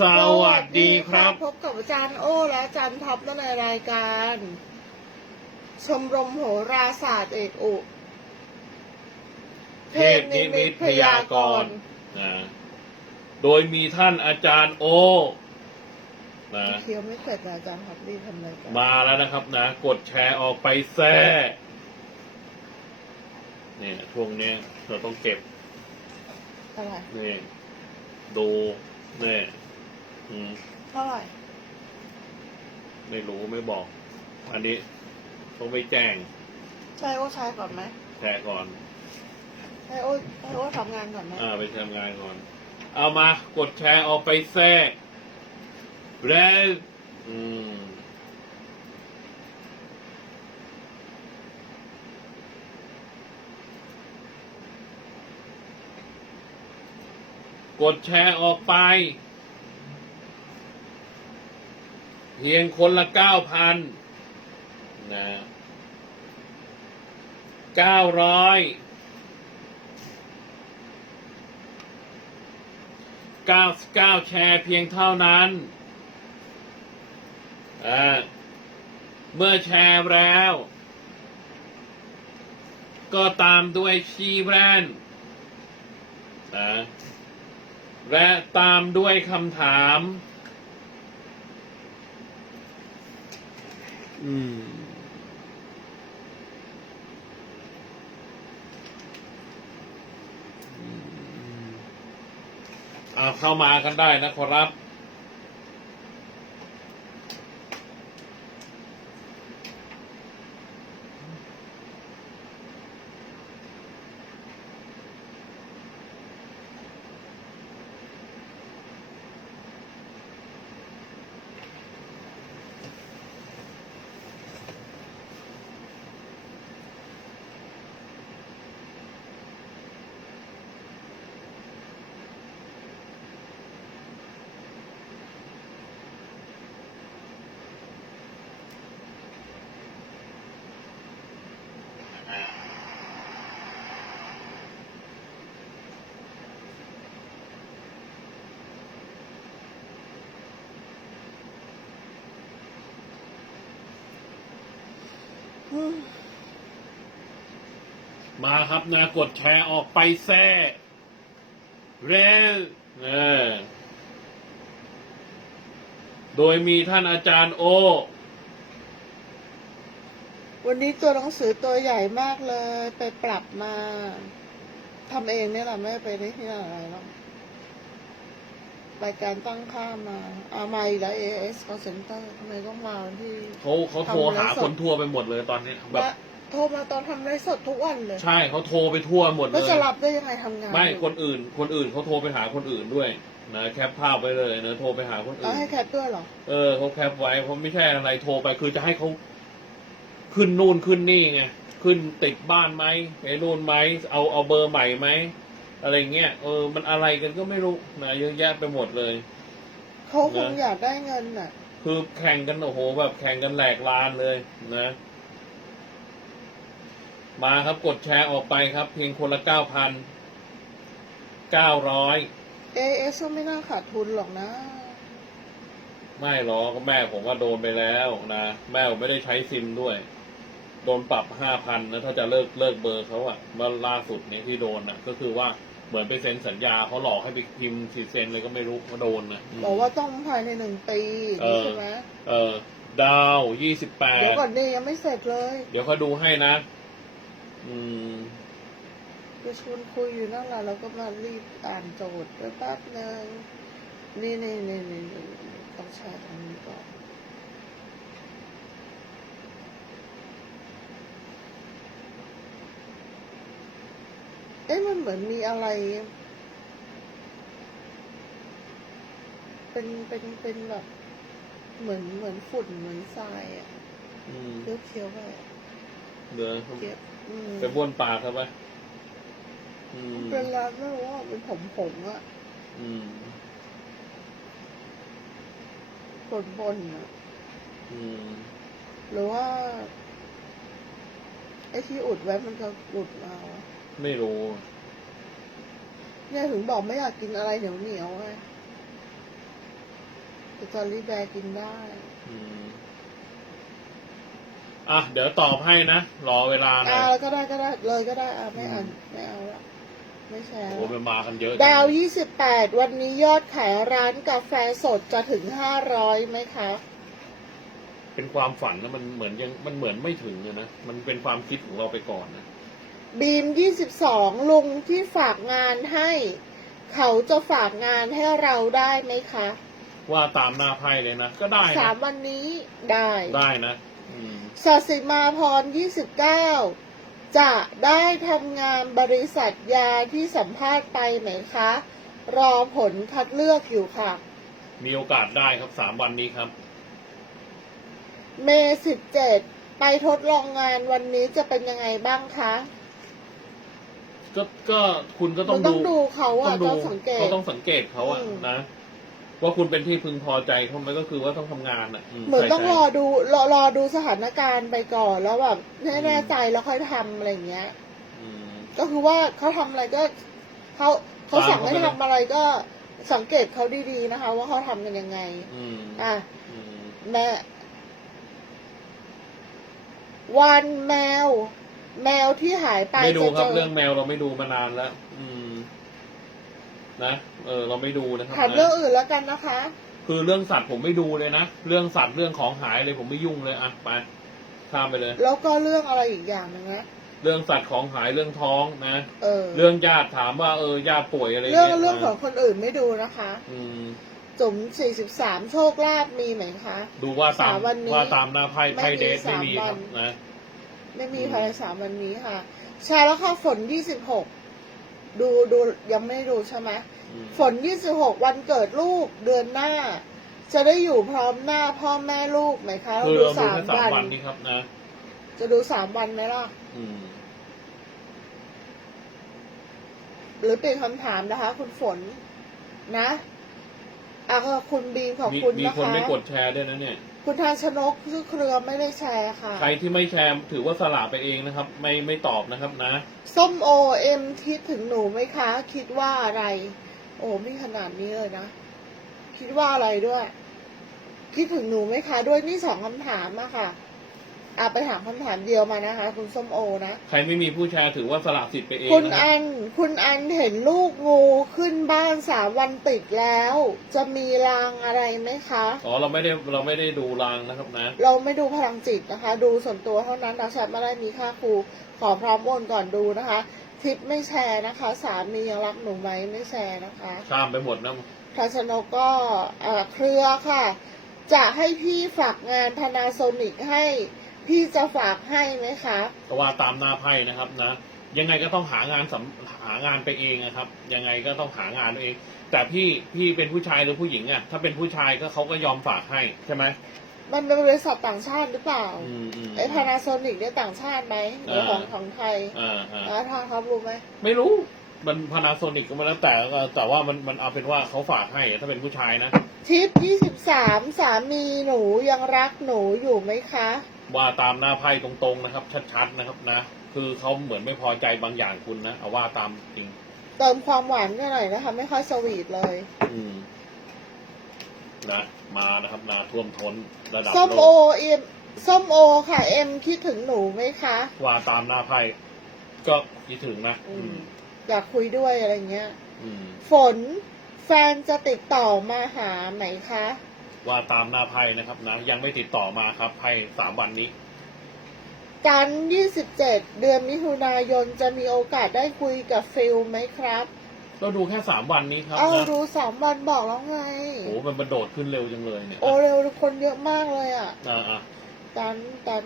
สวัสดีครับ พบกับอาจารย์โอ้และอาจารย์ท็อปในรายการ ชมรมโหราศาสตร์เอกอุเทพนิมิตพยากรณ์นะโดยมีท่านอาจารย์โอนะเคี้ยวไม่เสร็จนะอาจารย์ท็อปรีบทำอะไรกันมาแล้วนะครับนะ กดแชร์ออกไปแซ่เนี่ยช่วงเนี้ยเราต้องเก็บเท่าไหร่นี่ดูเนี่ย อืมเท่าไหร่ไม่รู้ไม่บอก อันนี้ต้องไม่แจ้งใช่โอ้ใช้ก่อนไหมแชร์ก่อนให้โอ้ให้โอ้ทำงานก่อนไหมอ่าไปทำงานก่อน เอามากดแชร์ออกไปแซ่แล้วอืมกดแชร์ออกไป เพียงคนละเก้าพันนะเก้าร้อยเก้าเก้าแชร์เพียงเท่านั้นอ่าเมื่อแชร์แล้ว ก็ตามด้วยชีแบรนด์นะและตามด้วยคำถาม อืมเอาเข้ามากันได้นะครับ มาครับนะกดแชร์ออกไปแซ่เร็วเออโดยมีท่านอาจารย์โอ วันนี้ตัวหนังสือตัวใหญ่มากเลย ไปปรับมาทำเองเนี่ยแหละไม่ได้ไปได้ที่ไหนหรอก รายการตั้งค่ามาเอามาอีกแล้ว AS call center ทำไมต้องมาวันที่ เขาเขาโทรหาคนทั่วไปหมดเลยตอนนี้แบบและโทรมาตอนทำไลฟ์สดทุกวันเลยใช่เขาโทรไปทั่วหมดเลแล้วย จะรับได้ยังไงทำงานไม่อยู่คนอื่น คนอื่นเขาโทรไปหาคนอื่นด้วยนะแคปภาพไว้เลยนะโทรไปหาคนแล้วอื่น ให้แคปด้วยเหรอ เออเขาแคปไว้เพราะไม่ใช่อะไรโทรไปคือจะให้เขาขึ้นนู่นขึ้นนี่ไงขึ้นติดบ้านไหมไปนู่นไหมเอาเอาเบอร์ใหม่ไหม อะไรเงี้ยเออมันอะไรกันก็ไม่รู้นะเยอะแยะไปหมดเลย เขาคงนะอยากได้เงินน่ะ คือแข่งกันโอ้โหแบบแข่งกันแหลกลานเลยนะ มาครับกดแชร์ออกไปครับ เพียงคนละเก้าพันเก้าร้อย AS ก็ไม่น่าขาดทุนหรอกนะ ไม่หรอกก็แม่ผมก็โดนไปแล้วนะแม่ผมไม่ได้ใช้ซิมด้วย โดนปรับห้าพันนะถ้าจะเลิกเลิกเบอร์เขาอะเมื่อล่าสุดนี้ที่โดนนะก็คือว่า เหมือนไปเซ็นสัญญาเขาหลอกให้ไปพิมพ์สีเซ็นเลยก็ไม่รู้ว่าโดนนะม บอกว่าต้องภายในหนึ่งปีเออ ใช่ไหมเออดาวยี่สิบแปเดี๋ยวดก่อนดียังไม่เสร็จเลยเดี๋ยวเขาดูให้นะ อืมไปชวนคุยอยู่นั่นแหละเราก็มารีบอ่านโจทย์ไปแป๊บนึงนี่นี่นี่นี่นี่ต้องแชร์ตรงนี้ก่อน อ๊ะมันเหมือนมีอะไร เป็นเป็นเป็นแบบ เหมือนเหมือนฝุ่นเหมือนทรายอะอืมเคี้ยวเคี้ยวๆไปอะเดี๋ยวเก็บอืมไปบ้วนปากเขาไปอืมเป็นร้านไม่รู้ว่าเป็นผมผมๆอะอืมบนบนๆอะอืมหรือว่า ไอ้ที่อุดไว้มันจะหลุดมาวะ ไม่รู้ เนี่ยถึงบอกไม่อยากกินอะไรเหนียวเหนียวๆไงแต่จอรี่แบร์กินได้ อืม อะ เดี๋ยวตอบให้นะ รอเวลาหน่ออ่ายแล้วก็ได้ก็ได้เลยก็ได้อ่าไม่อ่านอืมไม่เอาละไม่แชร์โอ้โหมันมากันเยอะดาว 28 วันนี้ยอดขายร้านกาแฟสดจะถึง 500ไหมคะ เป็นความฝันนะมันเหมือนยังมันเหมือนไม่ถึงอะนะ มันเป็นความคิดของเราไปก่อนนะ บีม22ลุงที่ฝากงานให้ เขาจะฝากงานให้เราได้ไหมคะ ว่าตามหน้าไพ่เลยนะ ก็ได้สานะ มวันนี้ได้ ได้นะอืมสสิมาพร 29 จะได้ทำงานบริษัทยาที่สัมภาษณ์ไปไหมคะ รอผลคัดเลือกอยู่ค่ะ มีโอกาสได้ครับสามวันนี้ครับ เมสิบเจ็ดไปทดลองงานวันนี้จะเป็นยังไงบ้างคะ ก็ก็คุณก็ต้มัองนต้องดูดูเขาต้อะองดูต้องสังเกต ก็ต้องสังเกตเขาอะอืม นะว่าคุณเป็นที่พึงพอใจเขาไหมก็คือว่าต้องทำงานอะเหมือนต้องใส่รใจอดูรอรอดูสถานการณ์ไปก่อนแล้วแบบแน่อืม แน่ใจแล้วค่อยทำอะไรอย่างเงี้ย อืม ก็คือว่าเขาทำอะไรก็เขาเขาตามสั่งให้เขาไปเลยทำอะไรก็สังเกตเขาดีๆนะคะ ว่าเขาทำกันยังไง อืมอะ อืมแม่วันแมว แมวที่หายไปไม่ดูจะครับเจอเรื่องแมวเราไม่ดูมานานแล้ว อืม นะเออ เราไม่ดูนะครับถามนะเรื่องอื่นแล้วกันนะคะ คือเรื่องสัตว์ผมไม่ดูเลยนะเรื่องสัตว์เรื่องของหายเลยผมไม่ยุ่งเลยอะไปข้ามไปเลย แล้วก็เรื่องอะไรอีกอย่างหนึงนะเรื่องสัตว์ของหายเรื่องท้องนะเออ เรื่องญาติถามว่าเออญาติป่วยอะไรเรื่องงี้ยเรื่องของะคนอื่นไม่ดูนะคะ อืม จุ๋มสี่สิบสามโชคลาภมีไหมคะ ดูว่าตามสามวันนี้ว่าตามหน้าไพ่ไม่ไพ่มีเดทไม่สามมีวัครันบนะ ไม่มีอืมภายในสามวันนี้ค่ะ ใช่แล้วค่ะฝนยี่สิบหกดูดูยังไม่ได้ดูใช่ไหมอืมฝนยี่สิบหกวันเกิดลูกเดือนหน้า จะได้อยู่พร้อมหน้าพ่อแม่ลูกไหมคะคือดูเราดูสามแค่สามวันวันนี้ครับนะจะดูสามวันไหมล่ะอืมหรือเปลี่ยนคำถามนะคะ คุณฝนนะอะก็คุณบีมขอบมีคุณมีนะคนคะไม่กดแชร์ด้วยนะเนี่ย คุณทานชนกชื่อเครือไม่ได้แชร์ค่ะ ใครที่ไม่แชร์ถือว่าสละไปเองนะครับ ไม่ไม่ตอบนะครับนะ ส้มโอเอ็มคิดถึงหนูไหมคะ คิดว่าอะไร โอ้ไม่ขนาดนี้เลยนะ คิดว่าอะไรด้วย คิดถึงหนูไหมคะ ด้วยนี่สองคำถามอะค่ะ อะไปถามคำถามเดียวมานะคะ คุณส้มโอนะ ใครไม่มีผู้แชร์ถือว่าสละสิทธิ์ไปเองคุณนะครับอันคุณอันเห็นลูกงูขึ้นบ้านสามวันติดแล้ว จะมีรางอะไรไหมคะ อ๋อเราไม่ได้เราไม่ได้ดูรางนะครับนะ เราไม่ดูพลังจิตนะคะ ดูส่วนตัวเท่านั้นดาวแชทไม่ได้มีค่าครู ขอพร้อมโอนก่อนดูนะคะทิปไม่แชร์นะคะ สามียังรักหนูไหมไม่แชร์นะคะข้ามไปหมดนะพาชนกก็เอ่อเครือค่ะ จะให้พี่ฝากงานพนาโซนิกให้ พี่จะฝากให้ไหมคะก็ว่าตามหน้าไพ่นะครับนะ ยังไงก็ต้องหางานสำหางานไปเองนะครับ ยังไงก็ต้องหางานไปเอง แต่พี่พี่เป็นผู้ชายหรือผู้หญิงอะถ้าเป็นผู้ชายก็เขาก็ยอมฝากให้ใช่ไหมมันเป็นบริษัทต่างชาติหรือเปล่าอืมอืม ไอ้พานาโซนิกเนี่ยต่างชาติไหมหรือของของไทยอ่าอ่า แล้วทางเขารู้ไหมไม่รู้ มันพานาโซนิกก็มาแล้วแต่แต่ว่ามันมันเอาเป็นว่าเขาฝากให้อะถ้าเป็นผู้ชายนะ ทิปยี่สิบสามสามีหนูยังรักหนูอยู่ไหมคะ ว่าตามหน้าไพ่ตรงๆนะครับ ชัดๆนะครับนะ คือเขาเหมือนไม่พอใจบางอย่างคุณนะเอาว่าตามจริง เติมความหวานกันหน่อยนะคะ ไม่ค่อยสวีทเลย อืมนะมานะครับนาท่วมท้นระดับส้มโลโอกเอ็มส้มโอค่ะ เอ็มคิดถึงหนูไหมคะ ว่าตามหน้าไพ่ก็คิดถึงนะอือืมมอยากคุยด้วยอะไรเงี้ย อืม ฝนแฟนจะติดต่อมาหาไหมคะ ว่าตามหน้าไพ่นะครับนะยังไม่ติดต่อมาครับไพ่สามวันนี้กัน27 เดือนมิถุนายนจะมีโอกาสได้คุยกับฟิลไหมครับก็ดูแค่สามวันนี้ครับเอานะดูสามวันบอกแล้วไง โอ้มันกระโดดขึ้นเร็วจังเลยเนี่ยโอเร็วคนเยอะมากเลยอะ อ่าอ่าตันตัน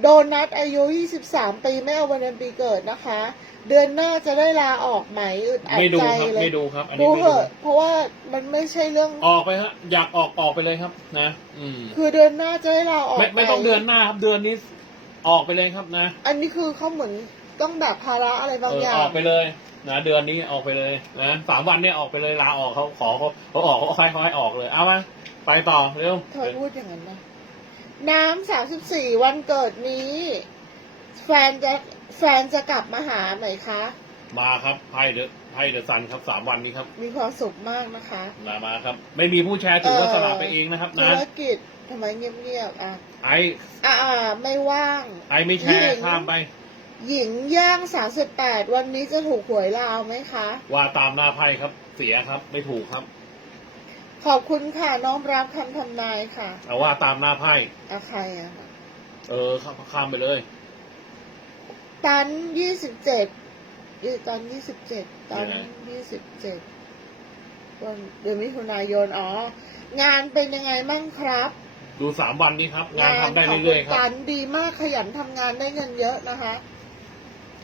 โดนัทอายุ 23 ปี ไม่เอาวันเดือนปีเกิดนะคะ เดือนหน้าจะได้ลาออกไหมอึดอัดไม่ดูใจครับเลยไม่ดูครับ อันดูนี้เหไม่ดูอะเพราะว่ามันไม่ใช่เรื่อง ออกไปฮะอยากออกออกไปเลยครับ นะ อืมคือเดือนหน้าจะได้ลาออกไม่ไม่ต้องหเดือนหน้าครับเดือนนี้ ออกไปเลยครับนะอันนี้คือเขาเหมือนต้องแบบภาระอะไรบางเอออย่าองอกไปเลยนะเดือนนี้ออกไปเลยนะสามวันเนี่ยออกไปเลยลาออกเขาขอเขาเขาออกเขาให้เขาให้ออกเลยเอามาไปต่อเร็วเธอพูดอย่างนั้นนะน้ำสามสิบสี่วันเกิดนี้ แฟนจะ แฟนจะกลับมาหาไหมคะ มาครับไพ่เดอะไพ่พ่เดอะซันครับสามวันนี้ครับ มีความสุขมากนะคะมามาครับ ไม่มีผู้แชร์ถือว่าสลับไปเองนะครับธุนะรกิจทำไมเงียบๆอะไออ่าไม่ว่าง ไอไม่แชร์ข้ามไป หญิงย่างสามสิบแปดวันนี้จะถูกหวยลาวไหมคะ ว่าตามหน้าไพ่ครับ เสียครับ ไม่ถูกครับ ขอบคุณค่ะน้องรับคำทำนายค่ะ เอาว่าตามหน้าไพ่อาใครอะเออข้ามข้ามไปเลย ตันยี่สิบเจ็ดตันยี่สิบเจ็ดตันยังไงยี่สิบเจ็ดวันเดือนมิถุนายนอ๋อ งานเป็นยังไงบ้างครับ ดูสามวันนี้ครับ งานทำได้เรื่อยๆคตัรับนดีมากขยันทำงานได้เงินเยอะนะคะ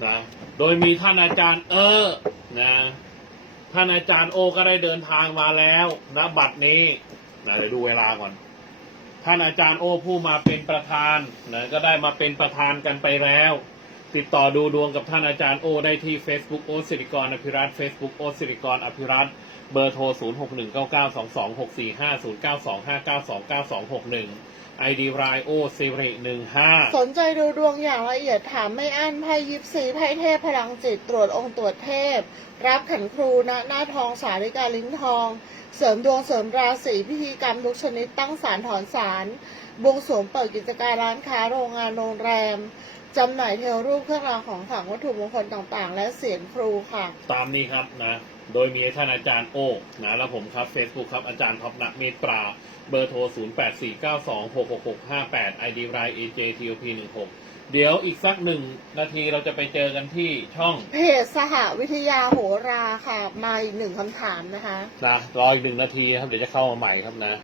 นะโดยมีท่านอาจารย์ เออนะท่านอาจารย์โอก็ได้เดินทางมาแล้วนะบัดนี้นะเดี๋ยวดูเวลาก่อน ท่านอาจารย์โอผู้มาเป็นประธานนะก็ได้มาเป็นประธานกันไปแล้ว ติดต่อดูดวงกับท่านอาจารย์โอได้ที่ Facebook โอสิริกรอภิรัตน์ Facebook โอสิริกรอภิรัตน์เบอร์โทร 0 6 1 9 9 2 2 6 4 5 0 9 2 5 9 2 9 2 6 1 ID รายโอสิริ15สนใจดูดวงอย่างละเอียดถามไม่อั้นไพ่ยิปซีไพ่เทพพลังจิตตรวจองค์ตรวจเทพ รับขันครูณหน้าทองสาริกาลิ้นทอง เสริมดวงเสริมราศีพิธีกรรมทุกชนิดตั้งสารถอนสารบวงสรวงเปิดกิจการร้านค้าโรงงานโรงแรม จำหน่ายเทวรูปเครื่องรางของขลังวัตถุมงคลต่างๆ และเสียงครูค่ะ ตามนี้ครับนะ โดยมีท่านอาจารย์โอนะแล้วผมครับ Facebook ครับอาจารย์ท็อปนักเมตตราเบอร์โทร 0 8 4 9 2 6 6 6 5 8 ID ราย AJTOP 1 6 เดี๋ยวอีกสักหนึ่งนาทีเราจะไปเจอกันที่ช่องเพจสหวิทยาโหราค่ะ มาอีกหนึ่งคำถามนะคะ นะรออีกหนึ่งนาทีครับ เดี๋ยวจะเข้ามาใหม่ครับนะ